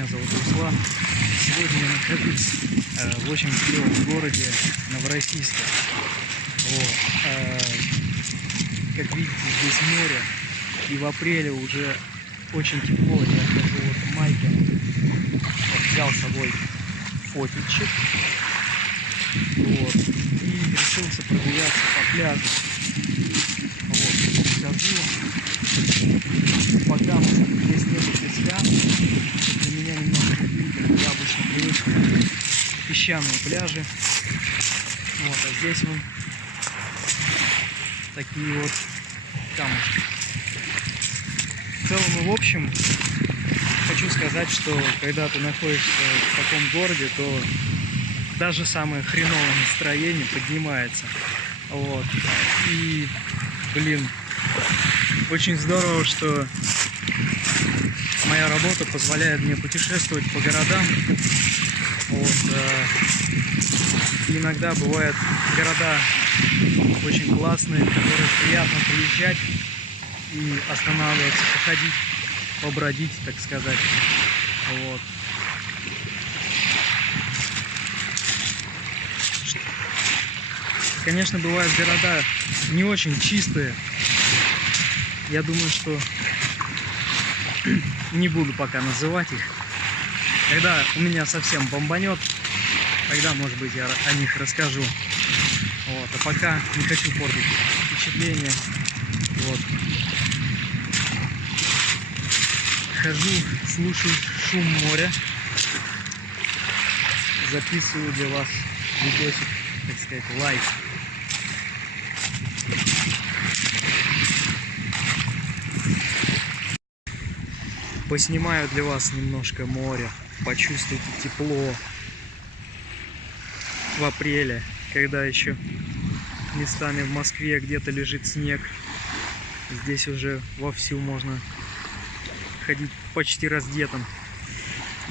меня зовут Руслан. Сегодня я нахожусь в очень клевом городе Новороссийске. Вот. Как видите, здесь море, и в апреле уже очень тепло. Я хожу вот в майке. Вот, взял с собой фотичек. Вот. И решился прогуляться по пляжу. Вот. Скажу, пока здесь нет песка, для меня немного удивительно. Я обычно привык к песчаные пляжи. Вот, а здесь вон такие вот камушки. В целом и в общем, хочу сказать, что когда ты находишься в таком городе, то даже самое хреновое настроение поднимается. Вот. И, блин, очень здорово, что моя работа позволяет мне путешествовать по городам. Вот. И иногда бывают города очень классные, в которые приятно приезжать и останавливаться, походить, побродить, так сказать. Вот. Конечно, бывают города не очень чистые. Я думаю, что не буду пока называть их. Когда у меня совсем бомбанет, тогда, может быть, я о них расскажу. Вот. А пока не хочу портить впечатление. Вот. Хожу, слушаю шум моря. Записываю для вас видосик, так сказать, лайв. Поснимаю для вас немножко море, почувствуйте тепло в апреле, когда еще местами в Москве где-то лежит снег. Здесь уже вовсю можно ходить почти раздетым.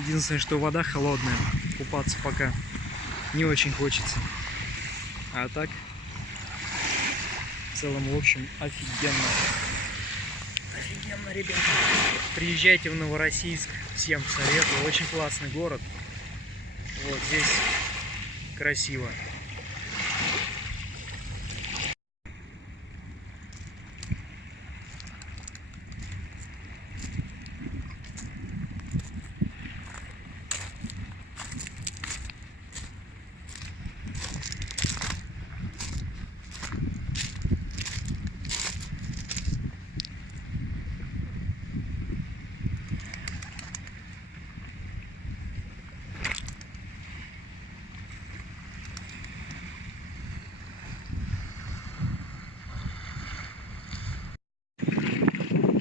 Единственное, что вода холодная, купаться пока не очень хочется. А так, в целом, в общем, офигенно. Офигенно, ребята. Приезжайте в Новороссийск, всем советую. Очень классный город. Вот здесь красиво.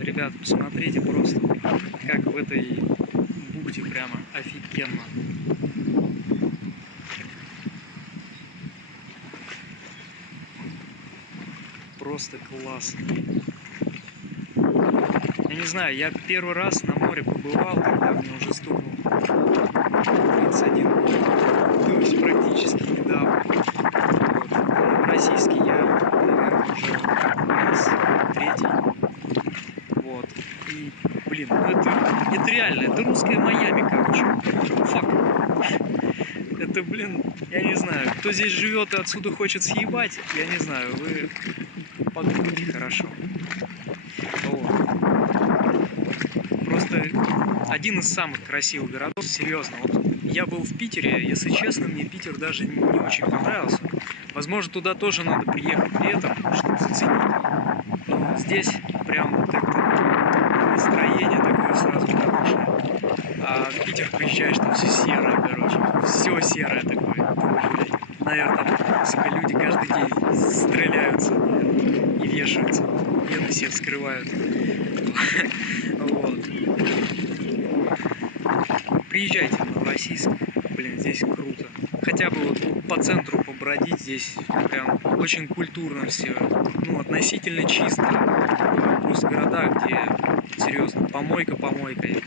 Ребят, посмотрите просто, как в этой бухте прямо офигенно. Просто класс. Я не знаю, я первый раз на море побывал, когда мне уже стукнул 31 год. То есть практически недавно. Вот. Российский я, наверное, уже раз третий. Вот. И, блин, это реально, это русская Майами, короче. Фак. Это, блин, я не знаю, кто здесь живет и отсюда хочет съебать, я не знаю, вы подумайте хорошо. Вот. Просто один из самых красивых городов, серьезно. Вот я был в Питере, если честно, мне Питер даже не очень понравился. Возможно, туда тоже надо приехать летом, чтобы заценить. Но здесь прям как-то настроение такое сразу хорошее. А в Питер приезжаешь, там все серое, короче. Все серое такое. Думаешь, блядь, наверное, там, сука, люди каждый день стреляются и вешаются. Вены все вскрывают. Вот. Приезжайте в Новороссийск. Блин, здесь круто. Хотя бы вот по центру побродить, здесь прям очень культурно все. Ну, относительно чисто. Просто города, где, серьезно, помойка помойкой.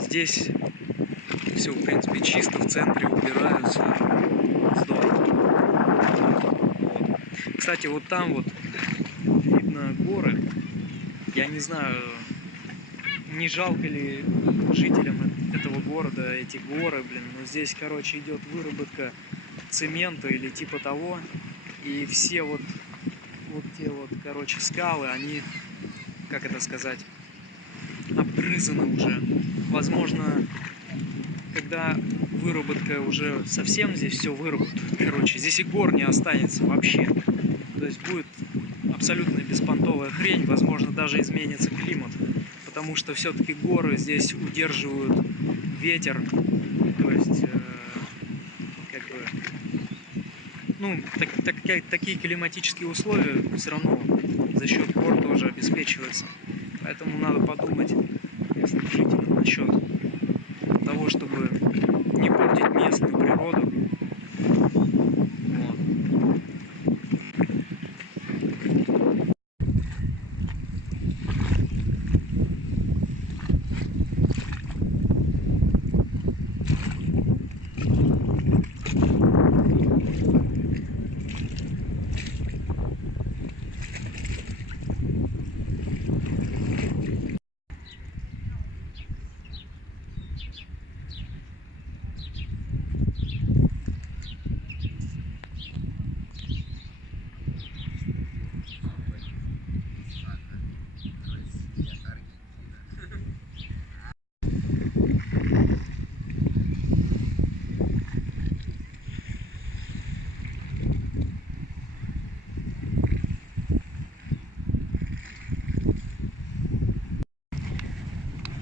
Здесь все, в принципе, чисто, в центре убираются. Здорово. Вот. Кстати, вот там вот видно горы. Я не знаю, не жалко ли жителям этого города, эти горы, блин. Но здесь, короче, идет выработка цемента или типа того. И все вот те вот, короче, скалы, они, как это сказать, обгрызаны уже. Возможно, когда выработка уже совсем здесь все выработают, короче, здесь и гор не останется вообще. То есть будет абсолютно беспонтовая хрень, возможно, даже изменится климат, потому что все-таки горы здесь удерживают ветер, то есть, как бы, ну, такие климатические условия все равно за счет гор тоже обеспечиваются. Поэтому надо подумать местным жителям насчет того, чтобы не портить местную природу. Вот.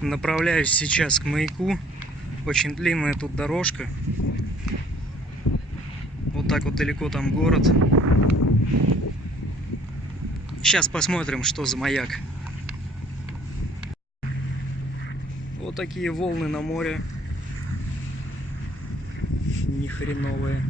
Направляюсь сейчас к маяку. Очень длинная тут дорожка. Вот так вот далеко там город. Сейчас посмотрим, что за маяк. Вот такие волны на море. Ни хреновые.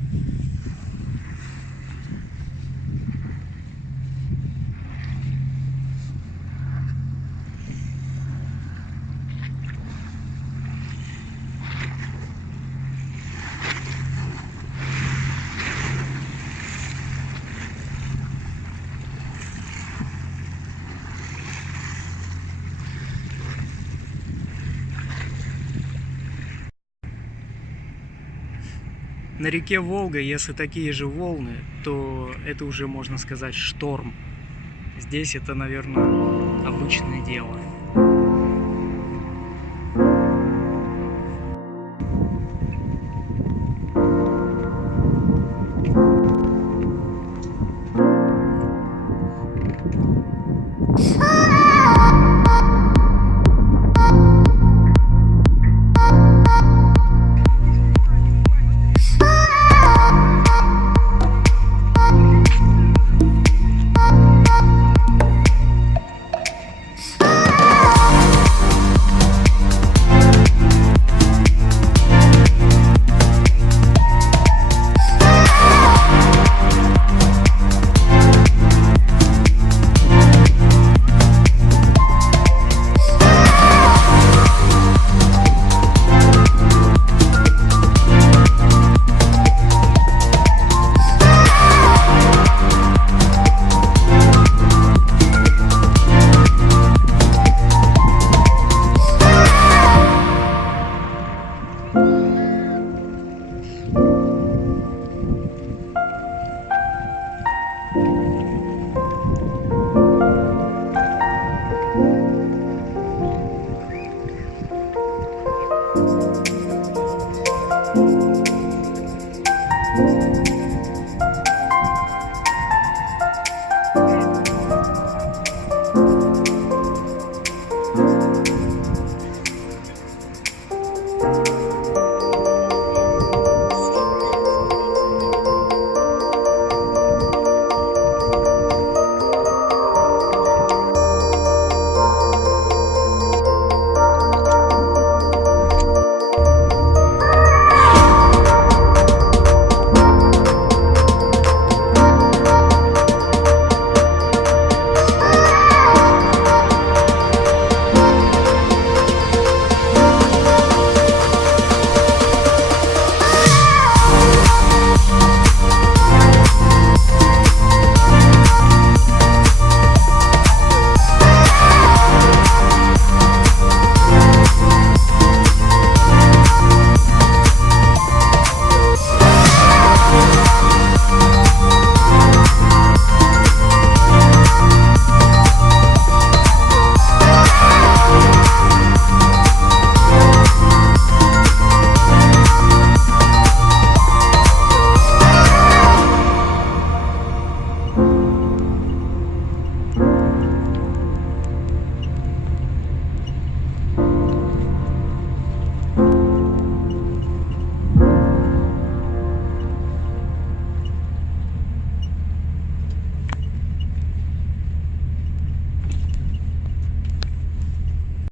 На реке Волга, если такие же волны, то это уже, можно сказать, шторм. Здесь это, наверное, обычное дело.